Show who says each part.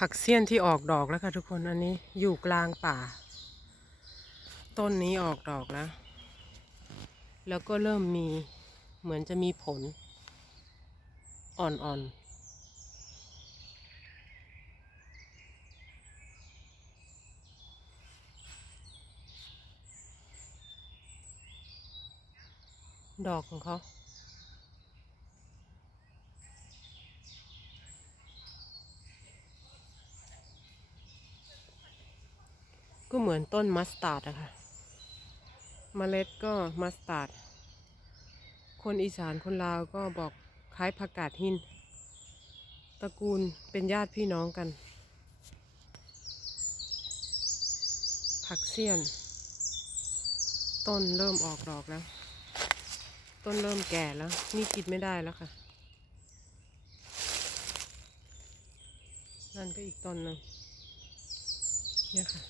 Speaker 1: ผักเสี้ยนที่ออกดอกแล้วค่ะทุกคนอันนี้อยู่กลางป่า ต้นนี้ออกดอกแล้ว แล้วก็เริ่มมีเหมือนจะมีผล อ่อนๆดอกของเขา ก็เหมือนต้นมัสตาร์ดอะค่ะเมล็ดก็มัสตาร์ด คนอีสานคนลาวก็บอกคล้ายผักกาดหิน ตระกูลเป็นญาติพี่น้องกัน ผักเสี้ยน ต้นเริ่มออกดอกแล้ว ต้นเริ่มแก่แล้ว นี่กินไม่ได้แล้วค่ะ นั่นก็อีกต้นหนึ่งเนี่ยค่ะ